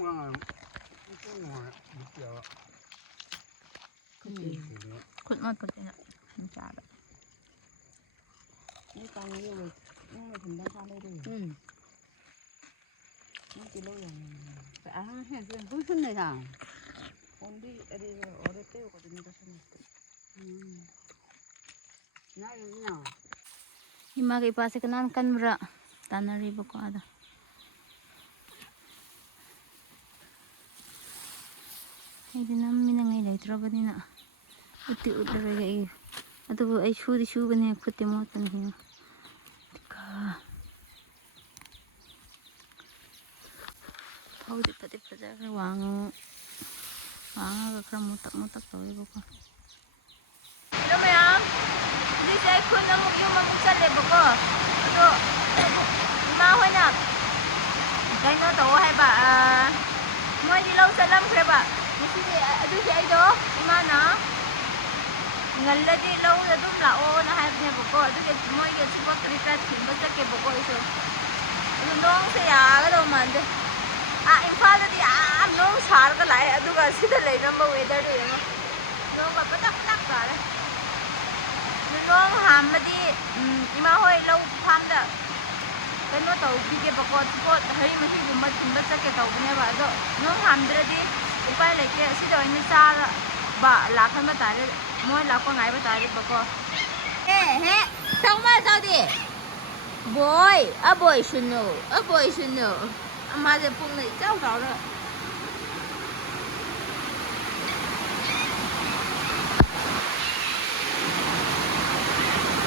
ขุดมอดขุดเลยนะมันจ่าแบบนี่ตอนนี้อยู่ไม่ถึงด้านข้างได้ด้วยนี่กินแล้วอย่างแต่เห็นเป็นผู้ชายค่ะคนที่อะไรอะไรเต้าก็จะมีแต่ชนน่าอย่างนี้อ่ะIma kay pase kanan kanmra tanaribo ko ada ay dinam minangay laitro ba nina uti udara ga i adu ay shudi shuba ne khuti mo tan hi ka paudi pati pajar wang ga kram mutak to ibo ko hello mayam di say kun amuk yung mamutsal ibo ko ado ima hoy na kay no to hay ba moy di law salam kre ba Mesti adu si ay do imana ngalla di law na dum la o na hay niya buko adu ke moy ke subak rita thim ba ke buko iso adu nong se ya ga do man de imphal di nong sar ka lai adu ga sida lai number weather de nong ka patak ka le nong ham ma di ima hoy law pham da kano tau bi ke buko spot hari ma hi gumba thimba sa ke tau ne ba do nong ham dra di Upay like sida ini cara ba lakan ba tare mo lakon ngai ba tare ba ko he tong ma sao di boy a boy should know ama de pung nei chao gao de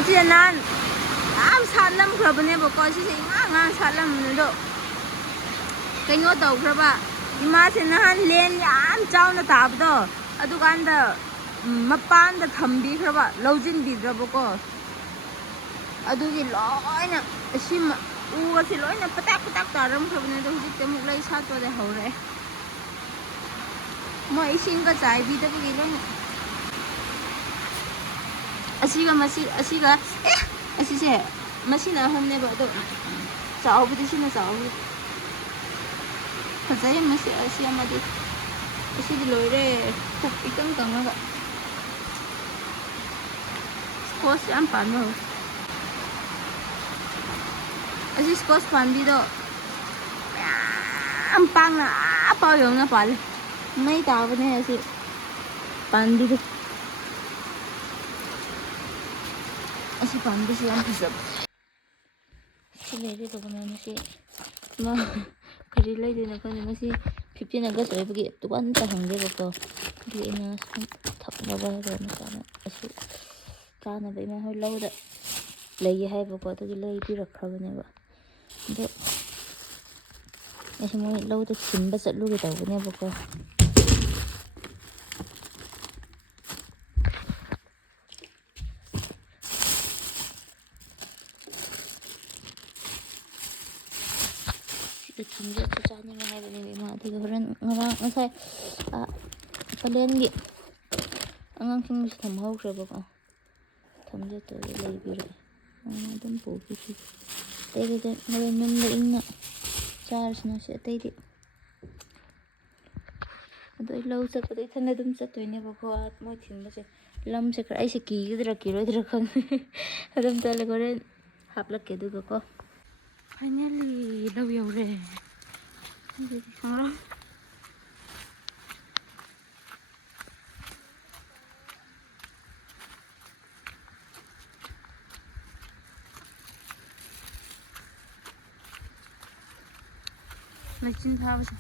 ji nan am salam khra bane ba ko si nga salam ne do kai ngo tau khra ba ima se nahan len yam chawna tabdo aduganda mapan da thambi khraba lojin bidrabo ko adugi loina sim uga si loina patak taram khrabne do hujik te muklai satwa de hore mo ising ka chai bi da bi lo asiga asi se masina homne ba do chaw bi sina chaw Fazay masih Asia madi, Asia di lore, kuk ikang kanga ga. Squash yang pan mo. Asia squash pan di do. Ang pang na apa yung na pal. May tao na Asia pan di do. Asia pan di siya ang pisab. Sige dito ko na si ma. Kari lai din ako ni masi 15 August ay bagi tuwan ta hangge ko di ina thap na ba ro na sana asu kana ba ma hoi lau da lai hai ba ko to gi lai pi rakha ba ne ba de ai mo lau da chin ba chat lu ge taw ne ba ko Thamja chani ngai ba ni ma thi horan ngarang ngasai palen gi angang sing tham hau kre ba ko thamja to lai bi re dum po bi ki te de ngai men da inna charge na se te di adoi lo sa pa dei thana dum sa toine ba ko at mo thin ba se lam se kra ai se ki gidra ki ro dra khon adum ta le gore hap lak ke du ko finally đâu yêu re gì không đó mày xin thao chứ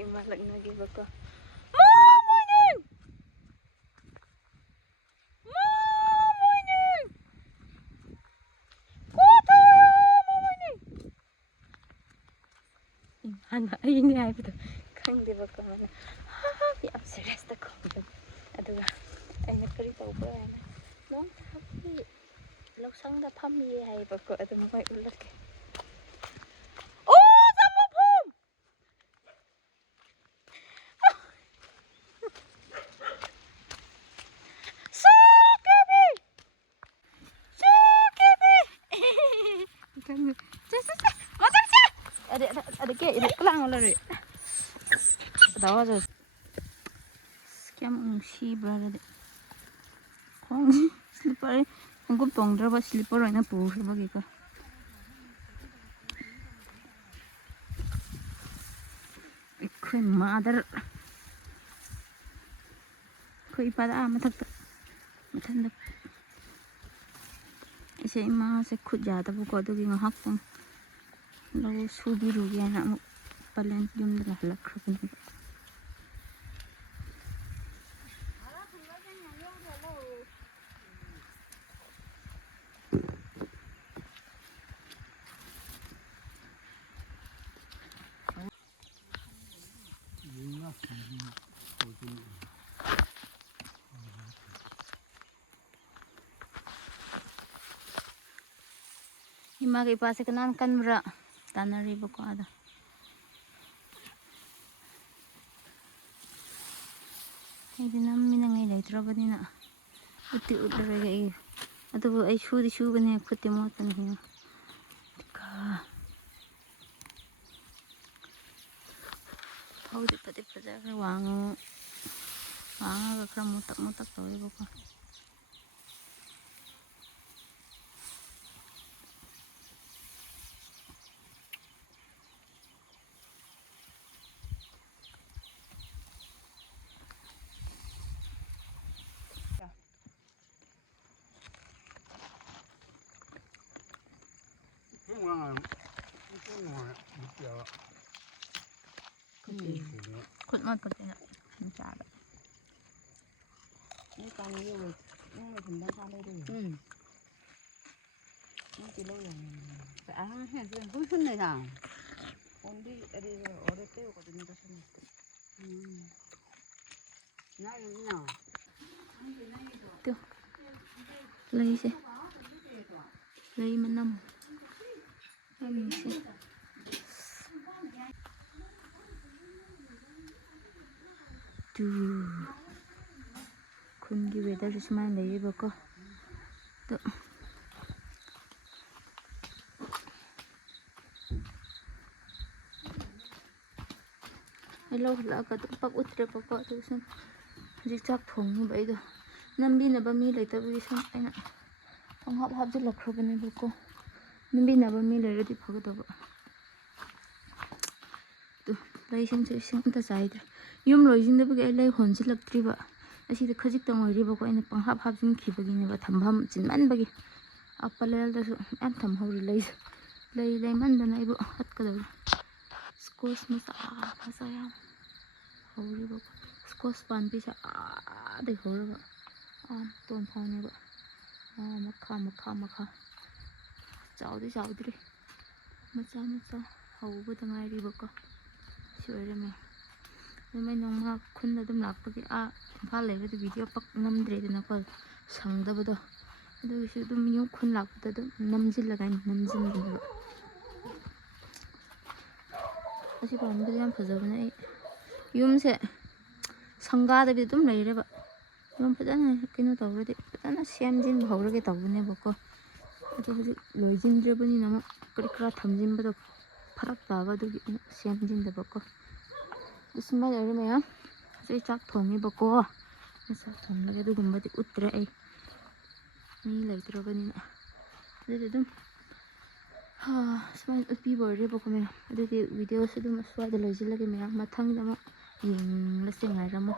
Ima lang lagi ba ko morning morning morning imana ini ay betul kang di ba ko mana di upstairs ta ko aduga ay nakari taw ba ay nong happy loksang da pham ye hay ba ko adu mai ulak ꯈꯪꯗꯦ ꯆꯠꯁꯦ ಅದಕ್ಕೆ ಇರಕ್ಲಾಂಗಲ್ಲ ꯑꯗꯥꯋꯥꯗ ꯀꯌꯥꯃꯨꯛ ꯅꯨꯡꯁꯤꯕ꯭ꯔꯥ ꯑꯗꯨꯗꯤ ꯈꯣꯡ slipper ꯈꯣꯡꯎꯞ ꯇꯣꯡꯗ꯭ꯔꯕ slipper ꯑꯣꯏꯅ ꯄꯨꯈ꯭ꯔꯕꯒꯤꯀꯣ ꯑꯩꯈꯣꯏ mother ꯑꯩꯈꯣꯏ ꯏꯄꯥꯗ ꯃꯊꯛꯇ ꯃꯊꯟꯗ ꯑꯩꯁꯦ ꯏꯃꯥꯁꯦ ꯈꯨꯠ ꯌꯥꯗꯕꯀꯣ ꯑꯗꯨꯒꯤ ꯉꯥꯏꯍꯥꯛꯇꯪ ꯂꯧ ꯁꯨꯕꯤꯔꯨꯒꯦ ꯍꯥꯏꯅ ꯑꯃꯨꯛ ꯄꯂꯦꯟ ꯌꯨꯝꯗ ꯍꯜꯂꯛꯈ꯭ꯔꯕꯅꯦꯕ 이마가 이빠서 그난 깐무라 따나리 보고 하다 이제 남미는 게 레이트라버니나 우티 우드르게 이 아도 아이 슈디 슈그네 그때 못하는 해요 가 파우디 빠디 빠자 왕아가 그럼 못딱 더 해보고 콧맛 같아요 진짜 알아 일단 이거 된다 사례를 이렇게 넣으면 해서 무슨 내가 공기 어디 어디 때우거든요 나요 tiêu lấy xem lấy mà năm mình xem 군기 웨더를 내입을까 또 lâu là cả tụi bác út rồi bác gọi tôi xem gì chắc thùng như vậy rồi năm bi là ba mi lấy tới vì sao anh ạ không hấp hấp rất là khó bên này bố cô năm bi là ba mi lấy rồi thì phải cái đó tụi lấy xem ta dài rồi yum rồi chính đó cái lấy hồn chỉ lập tri vậy असी तो खजिक तो मोरी बको इन पंहाब हाब जिन खिबगी ने थंभम चिनमन बगी अपलेल दसु M थम हौरी लई मन दना इबो हत कदो स्कोस मसा या हौरी बको स्कोस पान पिसा दे हौरबा तोन फाने बा मखा चाउदरी मचा हौबो दंगाइरी बको सिओरमे मैं नोंमा खुन अदुम लाक्पगी इम्फाल लेबदो वीडियो पक नमद्रेदनको संगदबदो अदुगिसु अदुम यु खुन लाक्पदो अदुम नमजिल्लगा नमजिनबा असी पामबदो याम फजबने युमसे संगादबि अदुम लेरेबा युम फजना किनो तवरदि फजना सेमजिन हौरगे तवनेबको अदु हजि लोइजिनद्रेबनिना म करिकरा थमजिनबदो फरक ताबा अदुगि सेमजिनदबको इसमें ले रहे हैं जो चाक थोंगी बको चाक थोंग लगे तो गुम्बद उतरे आई नहीं लग रहा बनी ना अरे तुम हाँ इसमें उपी बोल रहे बको मैं अरे वीडियो से तुम स्वाद लगे लगे मैं मथंग दमा ये लसे ngaira mo